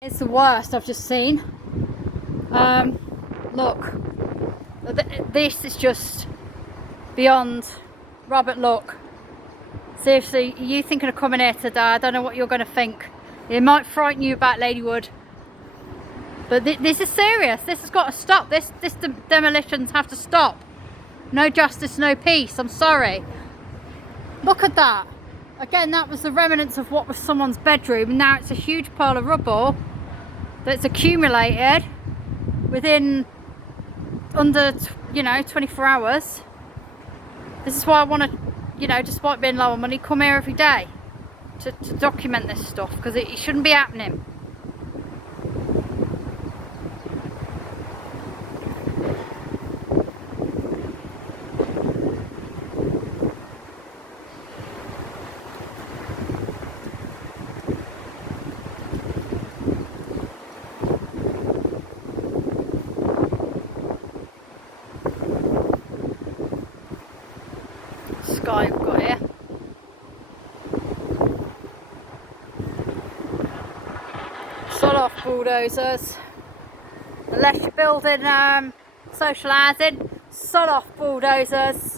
It's the worst I've just seen. Look, this is just beyond. Robert, look, seriously, you thinking of coming here today, I don't know what you're going to think. It might frighten you about Ladywood, but this is serious. This has got to stop. This demolitions have to stop. No justice, no peace. I'm sorry. Look at that. Again, that was the remnants of what was someone's bedroom. Now it's a huge pile of rubble that's accumulated within under 24 hours. This is why I want to, despite being low on money, come here every day to document this stuff, because it shouldn't be happening. Sky we've got here. Sod off, bulldozers. Unless you're building social housing, sod off, bulldozers.